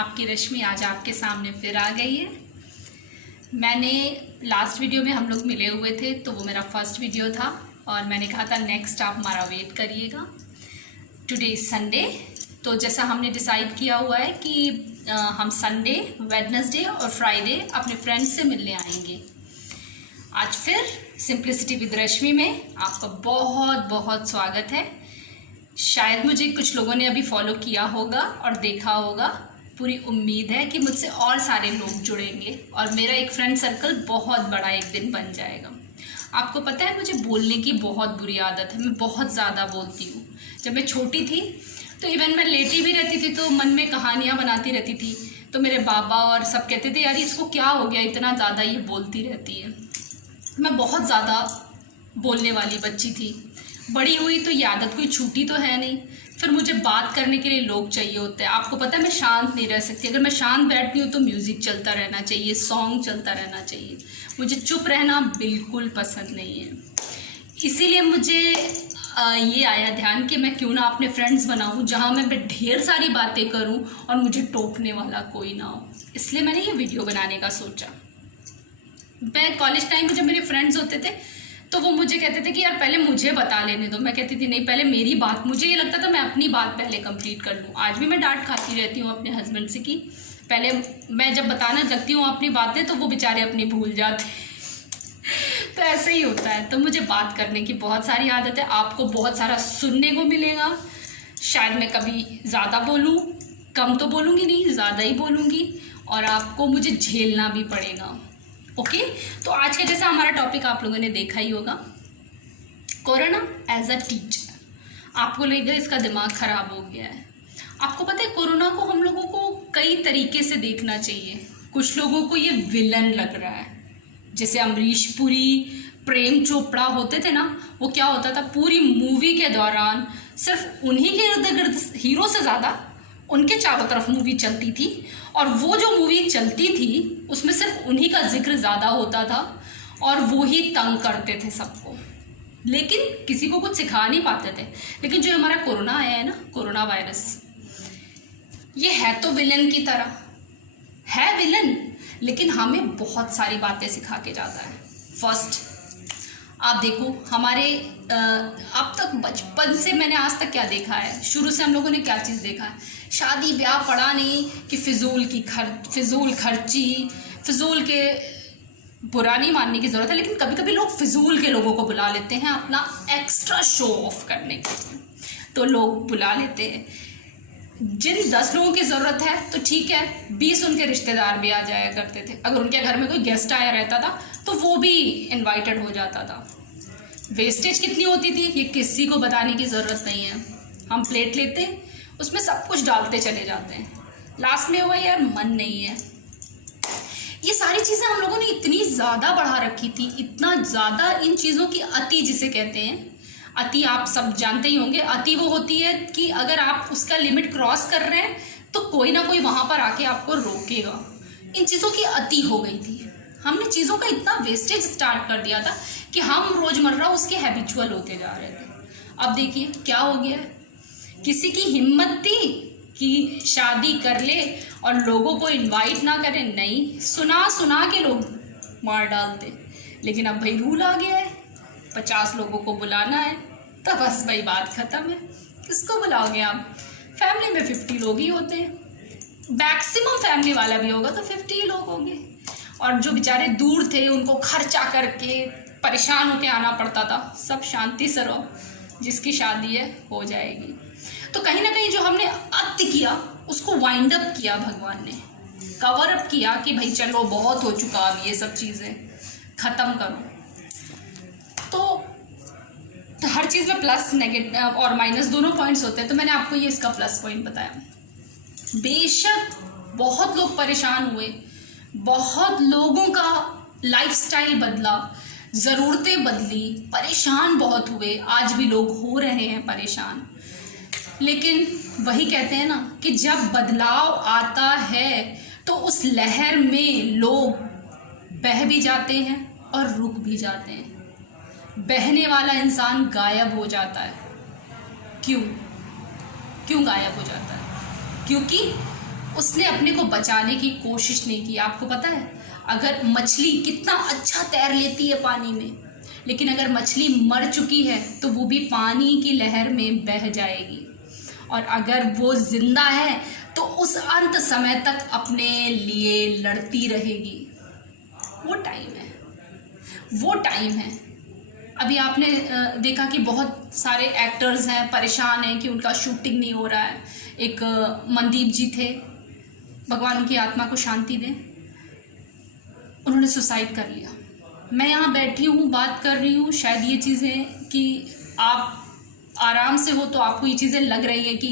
आपकी रश्मि आज आपके सामने फिर आ गई है। मैंने लास्ट वीडियो में हम लोग मिले हुए थे, तो वो मेरा फर्स्ट वीडियो था और मैंने कहा था नेक्स्ट आप हमारा वेट करिएगा। टुडे इज़ संडे, तो जैसा हमने डिसाइड किया हुआ है कि हम संडे, वेडनेसडे और फ्राइडे अपने फ्रेंड्स से मिलने आएंगे। आज फिर सिंप्लिसिटी विद रश्मि में आपका बहुत बहुत स्वागत है। शायद मुझे कुछ लोगों ने अभी फॉलो किया होगा और देखा होगा। पूरी उम्मीद है कि मुझसे और सारे लोग जुड़ेंगे और मेरा एक फ्रेंड सर्कल बहुत बड़ा एक दिन बन जाएगा। आपको पता है मुझे बोलने की बहुत बुरी आदत है, मैं बहुत ज़्यादा बोलती हूँ। जब मैं छोटी थी तो इवन मैं लेटी भी रहती थी तो मन में कहानियाँ बनाती रहती थी, तो मेरे बाबा और सब कहते थे यार इसको क्या हो गया, इतना ज़्यादा ये बोलती रहती है। मैं बहुत ज़्यादा बोलने वाली बच्ची थी। बड़ी हुई तो ये आदत कोई छूटी तो है नहीं। फिर मुझे बात करने के लिए लोग चाहिए होते हैं। आपको पता है मैं शांत नहीं रह सकती। अगर मैं शांत बैठती हूँ तो म्यूज़िक चलता रहना चाहिए, सॉन्ग चलता रहना चाहिए। मुझे चुप रहना बिल्कुल पसंद नहीं है। इसीलिए मुझे ये आया ध्यान कि मैं क्यों ना अपने फ्रेंड्स बनाऊँ जहाँ मैं ढेर सारी बातें करूँ और मुझे टोकने वाला कोई ना हो। इसलिए मैंने ये वीडियो बनाने का सोचा। मैं कॉलेज टाइम में जब मेरे फ्रेंड्स होते थे तो वो मुझे कहते थे कि यार पहले मुझे बता लेने दो। मैं कहती थी नहीं, पहले मेरी बात, मुझे ये लगता था मैं अपनी बात पहले कंप्लीट कर लूँ। आज भी मैं डांट खाती रहती हूँ अपने हस्बैंड से कि पहले मैं जब बताना लगती हूँ अपनी बातें तो वो बेचारे अपनी भूल जाते तो ऐसे ही होता है। तो मुझे बात करने की बहुत सारी आदत है। आपको बहुत सारा सुनने को मिलेगा। शायद मैं कभी ज़्यादा बोलूँ, कम तो बोलूँगी नहीं, ज़्यादा ही बोलूँगी और आपको मुझे झेलना भी पड़ेगा। ओके, तो आज का जैसा हमारा टॉपिक आप लोगों ने देखा ही होगा, कोरोना एज अ टीचर। आपको लगेगा इसका दिमाग खराब हो गया है। आपको पता है कोरोना को हम लोगों को कई तरीके से देखना चाहिए। कुछ लोगों को ये विलन लग रहा है, जैसे अमरीश पुरी, प्रेम चोपड़ा होते थे ना, वो क्या होता था पूरी मूवी के दौरान सिर्फ उन्हीं के इर्द गिर्द, हीरो से ज़्यादा उनके चारों तरफ मूवी चलती थी और वो जो मूवी चलती थी उसमें सिर्फ उन्हीं का जिक्र ज़्यादा होता था और वो ही तंग करते थे सबको, लेकिन किसी को कुछ सिखा नहीं पाते थे। लेकिन जो हमारा कोरोना आया है ना, कोरोना वायरस, ये है तो विलन की तरह, है विलन, लेकिन हमें बहुत सारी बातें सिखा के जाता है। फर्स्ट आप देखो, हमारे अब तक बचपन से मैंने आज तक क्या देखा है, शुरू से हम लोगों ने क्या चीज़ देखा है, शादी ब्याह पड़ा नहीं कि फिजूल खर्ची, फिजूल के बुरा नहीं मानने की ज़रूरत है, लेकिन कभी कभी लोग फिजूल के लोगों को बुला लेते हैं अपना एक्स्ट्रा शो ऑफ करने के लिए, तो लोग बुला लेते हैं। जिन 10 लोगों की ज़रूरत है तो ठीक है, 20 उनके रिश्तेदार भी आ जाया करते थे। अगर उनके घर में कोई गेस्ट आया रहता था तो वो भी इनवाइटेड हो जाता था। वेस्टेज कितनी होती थी ये किसी को बताने की ज़रूरत नहीं है। हम प्लेट लेते, उसमें सब कुछ डालते चले जाते हैं, लास्ट में हुआ यार मन नहीं है। ये सारी चीज़ें हम लोगों ने इतनी ज़्यादा बढ़ा रखी थी, इतना ज़्यादा इन चीज़ों की अति जिसे कहते हैं, अति आप सब जानते ही होंगे। अति वो होती है कि अगर आप उसका लिमिट क्रॉस कर रहे हैं तो कोई ना कोई वहाँ पर आके आपको रोकेगा। इन चीज़ों की अति हो गई थी। हमने चीज़ों का इतना वेस्टेज स्टार्ट कर दिया था कि हम रोज़मर्रा उसके हैबिचुअल होते जा रहे थे। अब देखिए क्या हो गया है, किसी की हिम्मत थी कि शादी कर ले और लोगों को इनवाइट ना करें, नहीं, सुना के लोग मार डालते। लेकिन अब भाई रूल आ गया है, 50 लोगों को बुलाना है तो बस भाई बात ख़त्म है। किसको बुलाओगे आप? फैमिली में 50 लोग ही होते हैं, मैक्सिमम फैमिली वाला भी होगा तो 50 ही लोग होंगे। और जो बेचारे दूर थे उनको खर्चा करके परेशान होकर आना पड़ता था, सब शांति से रहो, जिसकी शादी है हो जाएगी। तो कहीं ना कहीं जो हमने अति किया उसको वाइंड अप किया भगवान ने, कवर अप किया कि भाई चलो बहुत हो चुका, अब ये सब चीज़ें ख़त्म करो। तो हर चीज़ में प्लस नेगेटिव और माइनस दोनों पॉइंट्स होते हैं, तो मैंने आपको ये इसका प्लस पॉइंट बताया। बेशक बहुत लोग परेशान हुए, बहुत लोगों का लाइफस्टाइल बदला, ज़रूरतें बदली, परेशान बहुत हुए, आज भी लोग हो रहे हैं परेशान। लेकिन वही कहते हैं ना कि जब बदलाव आता है तो उस लहर में लोग बह भी जाते हैं और रुक भी जाते हैं। बहने वाला इंसान गायब हो जाता है। क्यों गायब हो जाता है? क्योंकि उसने अपने को बचाने की कोशिश नहीं की। आपको पता है, अगर मछली कितना अच्छा तैर लेती है पानी में, लेकिन अगर मछली मर चुकी है तो वो भी पानी की लहर में बह जाएगी, और अगर वो जिंदा है तो उस अंत समय तक अपने लिए लड़ती रहेगी। वो टाइम है, वो टाइम है। अभी आपने देखा कि बहुत सारे एक्टर्स हैं, परेशान हैं कि उनका शूटिंग नहीं हो रहा है। एक मनदीप जी थे, भगवान उनकी आत्मा को शांति दें, उन्होंने सुसाइड कर लिया। मैं यहाँ बैठी हूँ, बात कर रही हूँ, शायद ये चीज़ें कि आप आराम से हो तो आपको ये चीज़ें लग रही है कि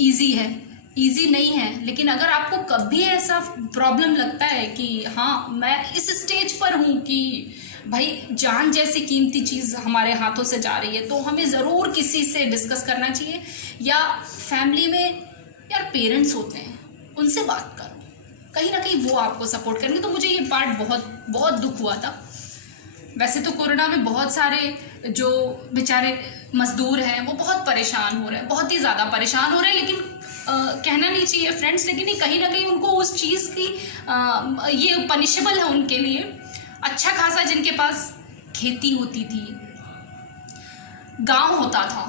ईजी है, ईजी नहीं है। लेकिन अगर आपको कभी ऐसा प्रॉब्लम लगता है कि हाँ मैं इस स्टेज पर हूँ कि भाई जान जैसी कीमती चीज़ हमारे हाथों से जा रही है, तो हमें ज़रूर किसी से डिस्कस करना चाहिए, या फैमिली में यार पेरेंट्स होते हैं उनसे बात करो, कहीं ना कहीं वो आपको सपोर्ट करेंगे। तो मुझे ये पार्ट बहुत दुख हुआ था। वैसे तो कोरोना में बहुत सारे जो बेचारे मजदूर हैं वो बहुत परेशान हो रहे हैं, बहुत ही ज़्यादा परेशान हो रहे हैं, लेकिन कहना नहीं चाहिए फ्रेंड्स, लेकिन ये कहीं ना कहीं उनको उस चीज़ की ये पनिशेबल है उनके लिए। अच्छा खासा जिनके पास खेती होती थी, गांव होता था,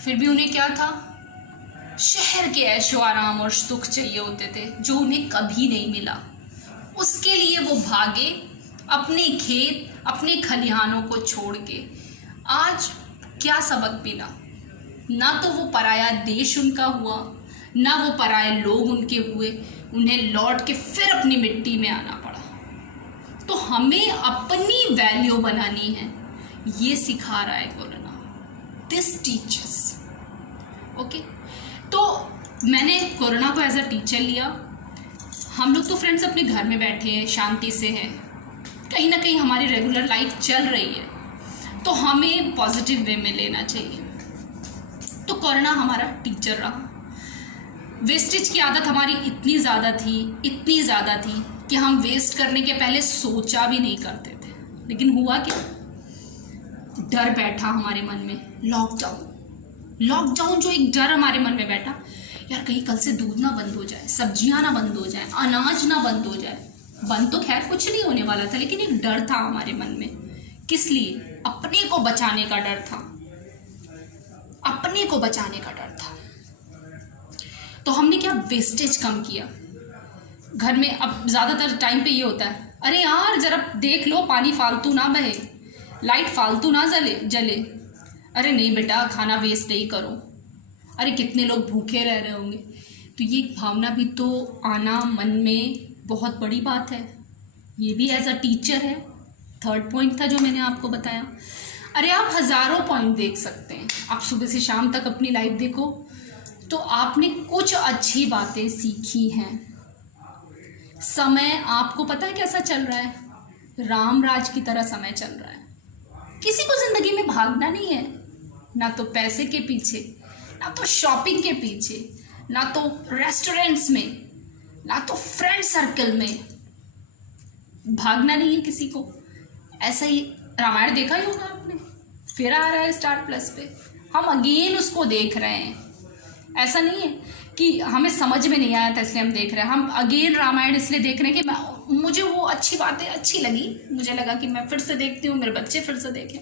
फिर भी उन्हें क्या था, शहर के ऐशो आराम और सुख चाहिए होते थे, जो उन्हें कभी नहीं मिला। उसके लिए वो भागे अपने खेत, अपने खलिहानों को छोड़ के। आज क्या सबक मिला? ना तो वो पराया देश उनका हुआ, ना वो पराये लोग उनके हुए, उन्हें लौट के फिर अपनी मिट्टी में आना पड़ा। तो हमें अपनी वैल्यू बनानी है, ये सिखा रहा है कोरोना, दिस टीचर्स। ओके, तो मैंने कोरोना को एज अ टीचर लिया। हम लोग तो फ्रेंड्स अपने घर में बैठे हैं, शांति से हैं, कहीं ना कहीं हमारी रेगुलर लाइफ चल रही है, तो हमें पॉजिटिव वे में लेना चाहिए। तो कोरोना हमारा टीचर रहा। वेस्टेज की आदत हमारी इतनी ज़्यादा थी कि हम वेस्ट करने के पहले सोचा भी नहीं करते थे। लेकिन हुआ क्या, डर बैठा हमारे मन में। लॉकडाउन जो एक डर हमारे मन में बैठा, यार कहीं कल से दूध ना बंद हो जाए, सब्जियां ना बंद हो जाए, अनाज ना बंद हो जाए। बंद तो खैर कुछ नहीं होने वाला था, लेकिन एक डर था हमारे मन में। किस लिए? अपने को बचाने का डर था, अपने को बचाने का डर था। तो हमने क्या, वेस्टेज कम किया। घर में अब ज़्यादातर टाइम पे ये होता है, अरे यार जरा देख लो पानी फालतू ना बहे, लाइट फालतू ना जले। अरे नहीं बेटा, खाना वेस्ट नहीं करो। अरे कितने लोग भूखे रह रहे होंगे। तो ये भावना भी तो आना मन में बहुत बड़ी बात है। ये भी एज अ टीचर है। थर्ड पॉइंट था जो मैंने आपको बताया। अरे आप हज़ारों पॉइंट देख सकते हैं, आप सुबह से शाम तक अपनी लाइफ देखो तो आपने कुछ अच्छी बातें सीखी हैं। समय आपको पता है कैसा चल रहा है, राम राज की तरह समय चल रहा है। किसी को ज़िंदगी में भागना नहीं है, ना तो पैसे के पीछे, ना तो शॉपिंग के पीछे, ना तो रेस्टोरेंट्स में, ना तो फ्रेंड सर्कल में। भागना नहीं है किसी को। ऐसा ही रामायण देखा ही होगा आपने, फिर आ रहा है स्टार प्लस पे, हम अगेन उसको देख रहे हैं। ऐसा नहीं है कि हमें समझ में नहीं आया था इसलिए हम देख रहे हैं, हम अगेन रामायण इसलिए देख रहे हैं कि मुझे वो अच्छी बातें अच्छी लगी, मुझे लगा कि मैं फिर से देखती हूँ, मेरे बच्चे फिर से देखें।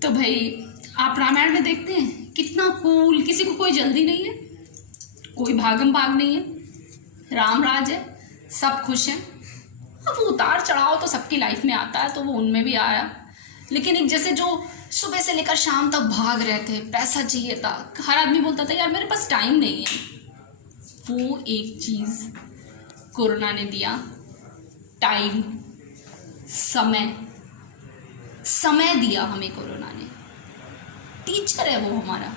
तो भाई आप रामायण में देखते हैं कितना कूल, किसी को कोई जल्दी नहीं है, कोई भागम भाग नहीं है, राम राज है, सब खुश हैं। अब उतार चढ़ाव तो सबकी लाइफ में आता है, तो वो उनमें भी आया। लेकिन एक जैसे जो सुबह से लेकर शाम तक भाग रहे थे, पैसा चाहिए था, हर आदमी बोलता था यार मेरे पास टाइम नहीं है, वो एक चीज़ कोरोना ने दिया, टाइम, समय दिया हमें कोरोना ने। टीचर है वो हमारा।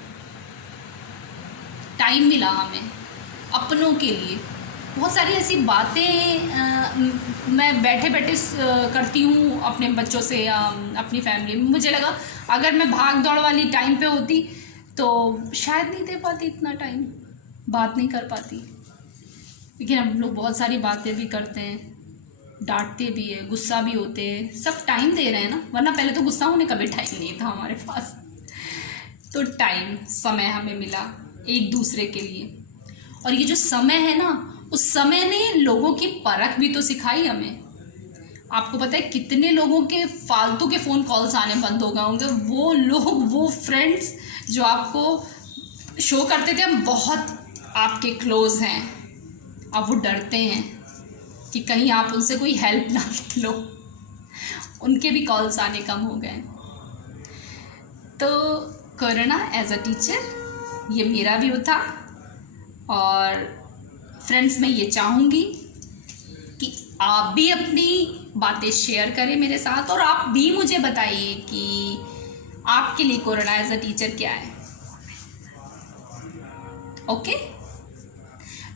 टाइम मिला हमें अपनों के लिए। बहुत सारी ऐसी बातें मैं बैठे बैठे करती हूँ अपने बच्चों से या अपनी फैमिली में। मुझे लगा अगर मैं भाग दौड़ वाली टाइम पे होती तो शायद नहीं दे पाती इतना टाइम, बात नहीं कर पाती। लेकिन हम लोग बहुत सारी बातें भी करते हैं, डांटते भी है, गुस्सा भी होते हैं, सब टाइम दे रहे हैं ना, वरना पहले तो गुस्सा होने का भी टाइम नहीं था हमारे पास। तो टाइम, समय हमें मिला एक दूसरे के लिए। और ये जो समय है ना, उस समय ने लोगों की परख भी तो सिखाई हमें। आपको पता है कितने लोगों के फालतू के फ़ोन कॉल्स आने बंद हो गए होंगे। वो लोग, वो फ्रेंड्स जो आपको शो करते थे हम बहुत आपके क्लोज़ हैं, अब वो डरते हैं कि कहीं आप उनसे कोई हेल्प ना लो, उनके भी कॉल्स आने कम हो गए। तो कोरोना एज अ टीचर ये मेरा व्यू था। और फ्रेंड्स, मैं ये चाहूँगी कि आप भी अपनी बातें शेयर करें मेरे साथ, और आप भी मुझे बताइए कि आपके लिए कोरोना एज अ टीचर क्या है। ओके,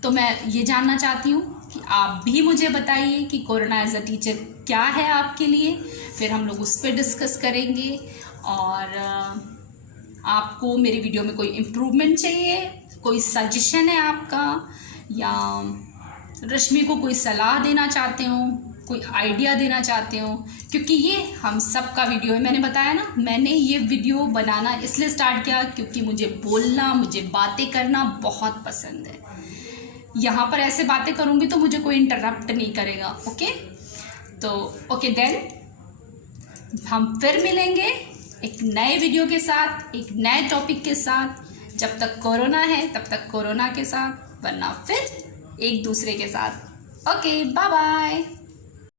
तो मैं ये जानना चाहती हूँ कि आप भी मुझे बताइए कि कोरोना एज अ टीचर क्या है आपके लिए। फिर हम लोग उस पर डिस्कस करेंगे। और आपको मेरी वीडियो में कोई इम्प्रूवमेंट चाहिए, कोई सजेशन है आपका, या रश्मि को कोई सलाह देना चाहते हो, कोई आइडिया देना चाहते हो, क्योंकि ये हम सब का वीडियो है। मैंने बताया ना, मैंने ये वीडियो बनाना इसलिए स्टार्ट किया क्योंकि मुझे बोलना, मुझे बातें करना बहुत पसंद है। यहाँ पर ऐसे बातें करूँगी तो मुझे कोई इंटरप्ट नहीं करेगा। ओके, तो ओके देन हम फिर मिलेंगे एक नए वीडियो के साथ, एक नए टॉपिक के साथ। जब तक कोरोना है तब तक कोरोना के साथ, वरना फिर एक दूसरे के साथ। Okay, bye bye.